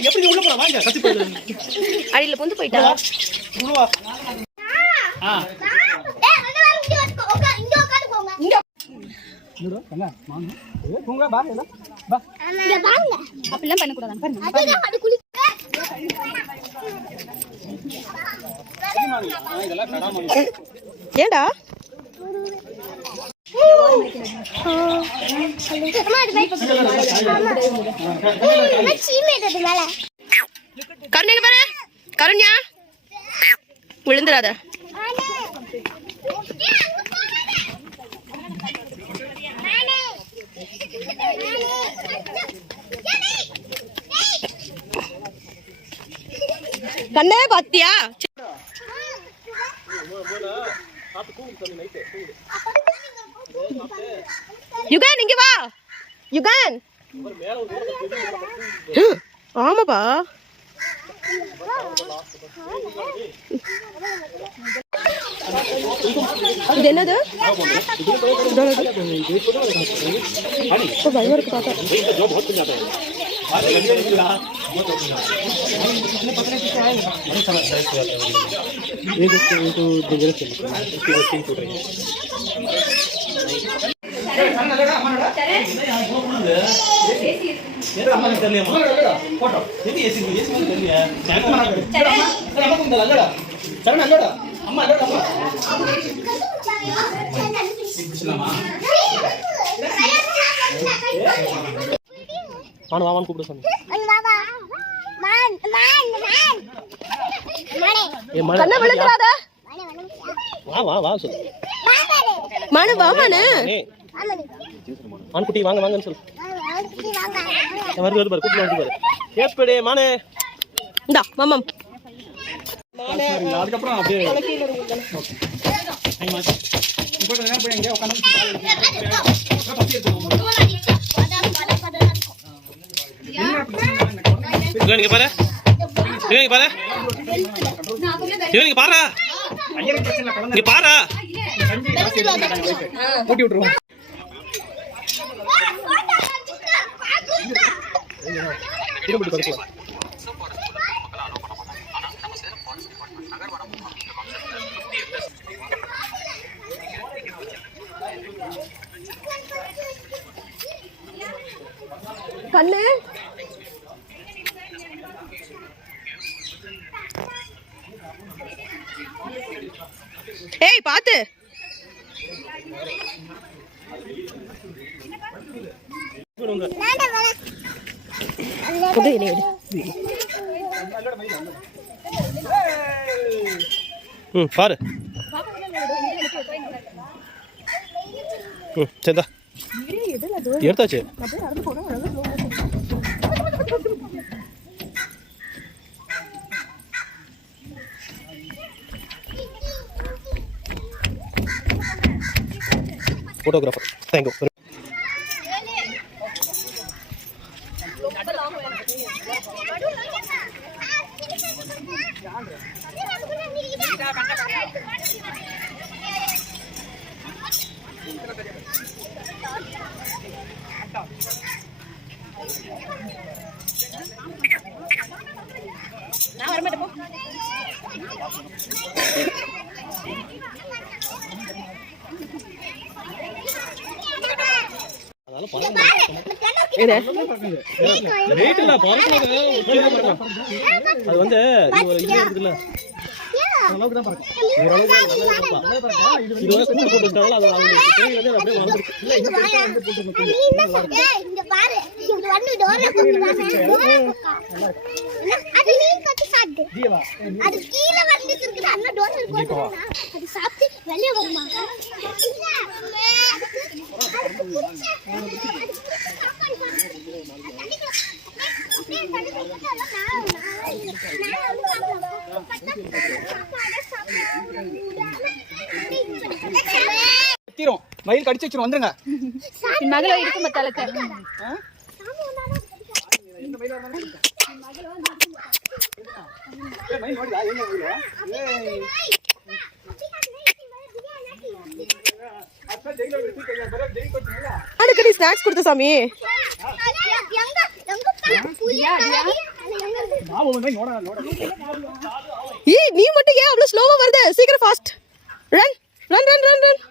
எப்படி உள்ள போற வாங்க கத்தி போடு அடியில பொந்து போய்டா உள்ள வா இங்க உட்காருங்க இங்க இங்க கண்ணா வாங்க தூங்க பா என்ன பா இங்க வாங்க அப்படிலாம் பண்ண கூடாது பாருங்க அது குளி இதெல்லாம் கடாம ஏண்டா கருணைக்கு பாரு கருண்யா விழுந்துடாத கண்ணே பாத்தியா யுகன் இங்க வா யுகன் ஆமாப்பா இது என்னது பயமா இருக்கு பாத்தா கூப்பிட சொன்னேன் மான்குட்டி வாங்க வாங்கன்னு சொல்லு வருது பாரு கூப்பிட்டு வந்து பாரு ஏப்படே மானே இந்தா மாமம் அதுக்கப்புறம் அப்படியே இவனுக்கு பாரு இவனுக்கு பாரு இவனுக்கு பாரா இங்க பாரா கூட்டி விட்டுருவோம் கண்ணு ஏய் பாத்து பாரு சரிதா எடுத்தாச்சு ஃபோட்டோகிராஃபர் தேங்க்யூ நான் வர மாட்டேன் அது வந்து இருக்குல்ல மயில் கடிச்சு வச்சிரும் வந்துருங்க மகளோ இருக்கும் மத்தாலக்க அடிக்கடி ஸ்நாக்ஸ் கொடுத்த சாமி ஏய் நீ மட்டும் ஏன் அவ்வளவு ஸ்லோவா வருது சீக்கிரம் fast run run run run run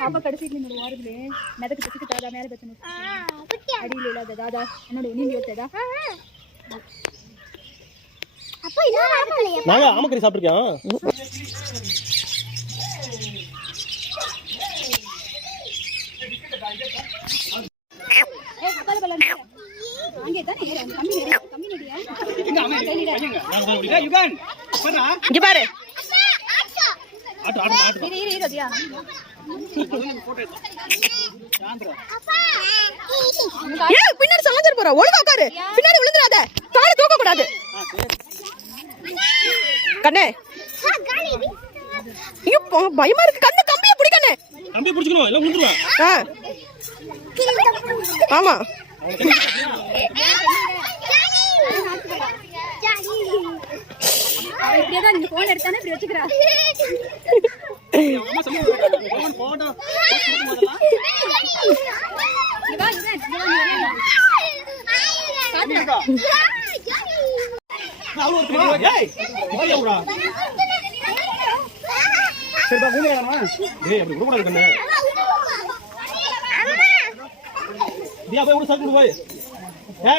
பாப்பா கடைசியில் இன்னொரு வாரத்திலே மெதக்கு பசிக்கு தாதா மேலே பச்சனை அடியில் இல்லாத தாதா என்னோட நீங்க வச்சதா அப்ப இன்னும் நாங்க ஆமக்கறி சாப்பிட்டுருக்கோம். அங்கே தானே கம்மி நடியா இங்க பாரு இரு ஏய் பின்னாடி சாஞ்சர் போற ஒழுங்கா உட்காரு பின்னாடி விழுந்துறாத காலை தூக்க கூடாது கண்ணே ஐயோ பயமா இருக்கு கண்ணு கம்பியை பிடிக்கண்ணே கம்பி பிடிச்சிக்கணும் எல்லாம் விழுந்துருவா. ஆமா இப்படியேதான் நீங்க போன் எடுத்தானே இப்படி வச்சுக்கிறா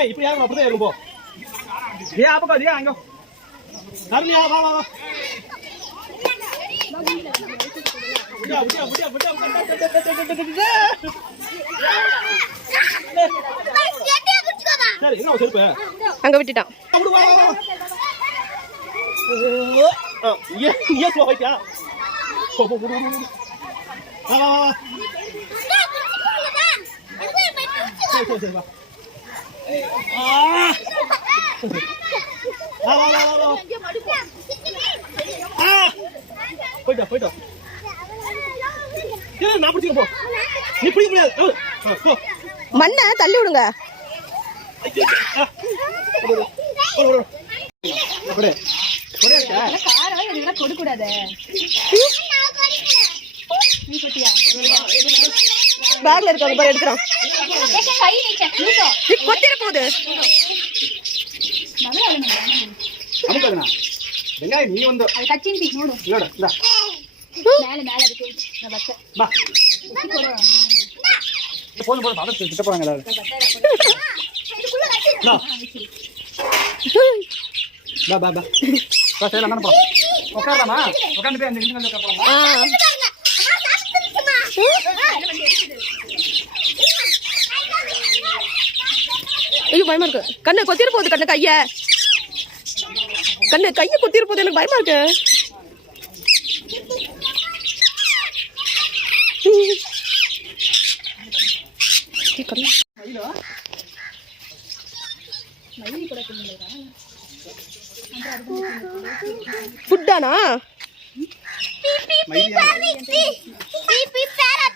இப்படி யாரும் அப்படிதான் இருக்கும் போ. கருமையா வா வா வா. சரி என்ன செருப்பு அங்க விட்டுட்டான் போயிட்டா போயிட்டா நான் பிடிச்சிக்க போ. நீ பிடிக்க முடியாது. மண்ணை தள்ளி விடுங்க கொடுக்கூடாது பேக்ல இருக்காங்க பாரு எடுக்கிறான் கொத்திர போகுது நீ வந்து கச்சின் நோடு மேல மேல இருக்கு போதும் போதும் அதை திட்ட போறாங்க எல்லாரும் பா பா பா பா சரி அண்ணா போ உட்காரலாமா உட்காந்து போய் 5 நிமிஷம் வந்து உட்காரலாமா ஐயோ பயமா இருக்கு கண்ணு கொத்திர போகுது கண்ணு கைய கொத்திர போகுது எனக்கு பயமா இருக்கு ஃபுட்டானா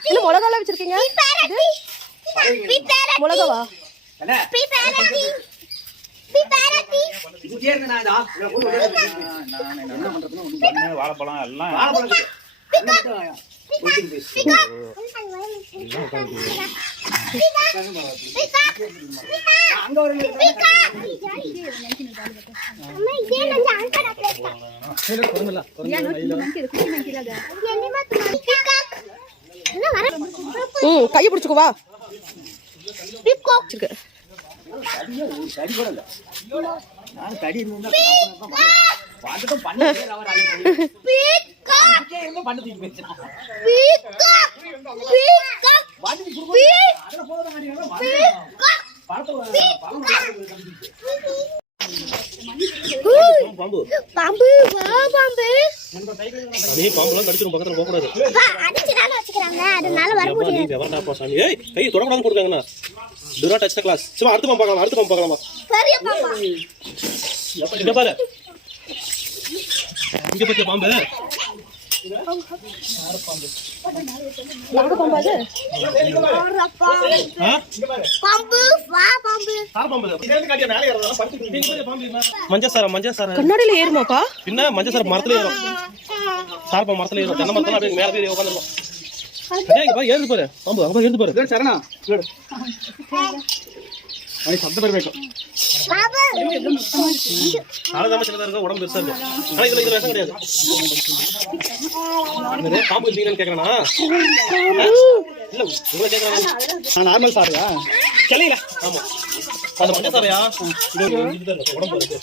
என்ன மிளகாலாம் வச்சிருக்கீங்க மிளகாவா வாழைப்பழம் எல்லாம் கையை பிடிச்சுக்குவா பாம்பு பாம்பு வா பாம்பு அதே பாம்புலாம் கடிச்சிரும் பக்கத்துல போக கூடாது அடிச்சுனால வச்சுக்கறாங்க அதனால வர நீ வெவரடா போ சாமி ஏய் கை தொடக்கூடாது போடுறாங்கண்ணா do not touch the glass சும்மா அடுத்து பாம்பு பார்க்கலாமா பெரிய பாம்பா இங்க பாரு இங்க பச்சை பாம்பு பாம்பு வா பாம்பு மஞ்சள் கண்ணாடியில ஏறுமாப்பா பின்ன மஞ்சள் சார் மரத்துல ஏறும் சார்பா மரத்துல ஏறும் தென்னை மரத்துல அப்படியே மேல போய் உட்காந்துருக்கும் அஜய் இங்க பாரு ஏறுது பாரு பாம்பு அங்க பாரு ஏறுது பாரு இது சரணா இரு அவன் சப்த பேர் வைக்கும் பாபு ஆளதாம சின்னதா இருக்கும் உடம்பு பெருசா இருக்கும் ஆனா இதுல விஷம் கிடையாது என்னது பாம்பு இருக்கீங்கன்னு கேக்குறானா இல்ல உங்களை கேக்குறானா நான் நார்மல் சாப்பிடுறா கிளையில ஆமா அந்த மஞ்சள் சாரையா இது உடம்பு இருக்கு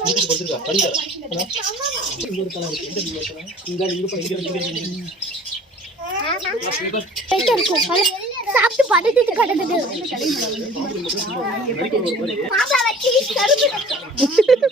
மூஞ்சி படுத்துருக்கா கருங்க சாப்பிட்டு படுத்துட்டு கிடக்குது பாப்பா வச்சு கருப்பு